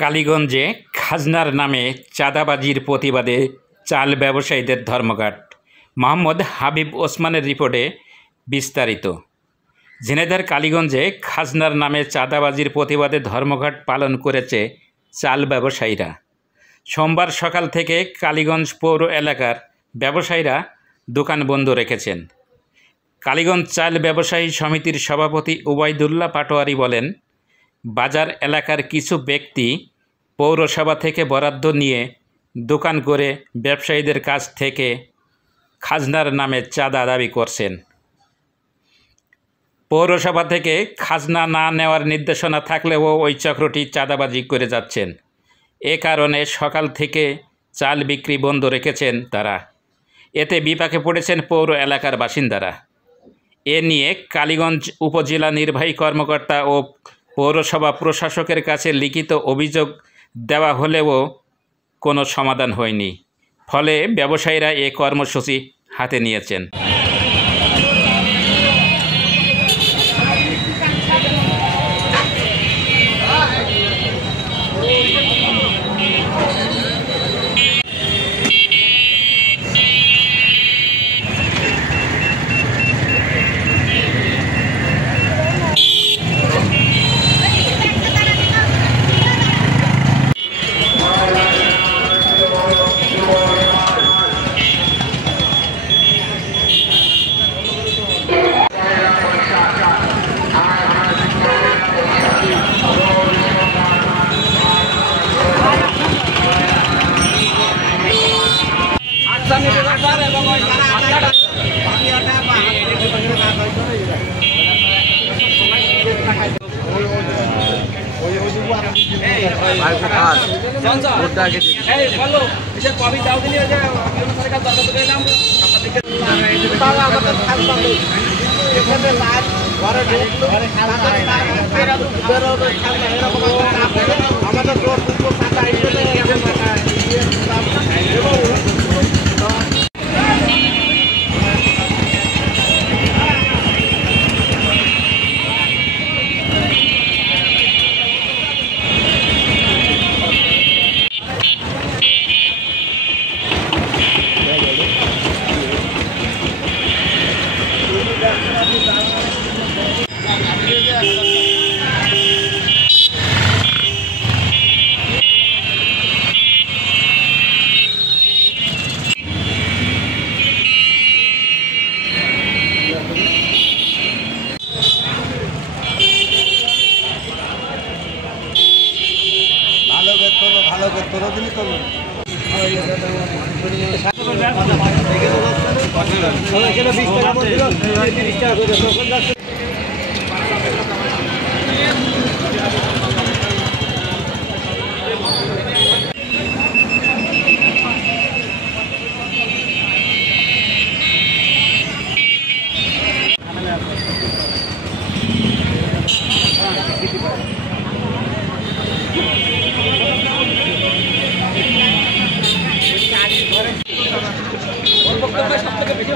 কালীগঞ্জে খাজনার নামে চাঁদাবাজির প্রতিবাদে চাল ব্যবসায়ীদের ধর্মঘট। মোহাম্মদ হাবিব ওসমানের রিপোর্টে বিস্তারিত। ঝিনাইদহের কালীগঞ্জে খাজনার নামে চাঁদাবাজির প্রতিবাদে ধর্মঘট পালন করেছে চাল ব্যবসায়ীরা। সোমবার সকাল থেকে কালীগঞ্জ পৌর এলাকার ব্যবসায়ীরা দোকান বন্ধ রেখেছেন। কালীগঞ্জ চাল ব্যবসায়ী সমিতির সভাপতি উবাইদুল্লাহ পাটোয়ারি বলেন, বাজার এলাকার কিছু ব্যক্তি পৌরসভা থেকে বরাদ্দ নিয়ে দোকান করে ব্যবসায়ীদের কাছ থেকে খাজনার নামে চাঁদা দাবি করছেন। পৌরসভা থেকে খাজনা না নেওয়ার নির্দেশনা থাকলেও ওই চক্রটি চাঁদাবাজি করে যাচ্ছেন। এ কারণে সকাল থেকে চাল বিক্রি বন্ধ রেখেছেন তারা। এতে বিপাকে পড়েছেন পৌর এলাকার বাসিন্দারা। এ নিয়ে কালীগঞ্জ উপজেলা নির্বাহী কর্মকর্তা ও পৌরসভা প্রশাসকের কাছে লিখিত অভিযোগ দেওয়া হলেও কোনো সমাধান হয়নি। ফলে ব্যবসায়ীরা এ কর্মসূচি হাতে নিয়েছেন। সবথেকে বেশি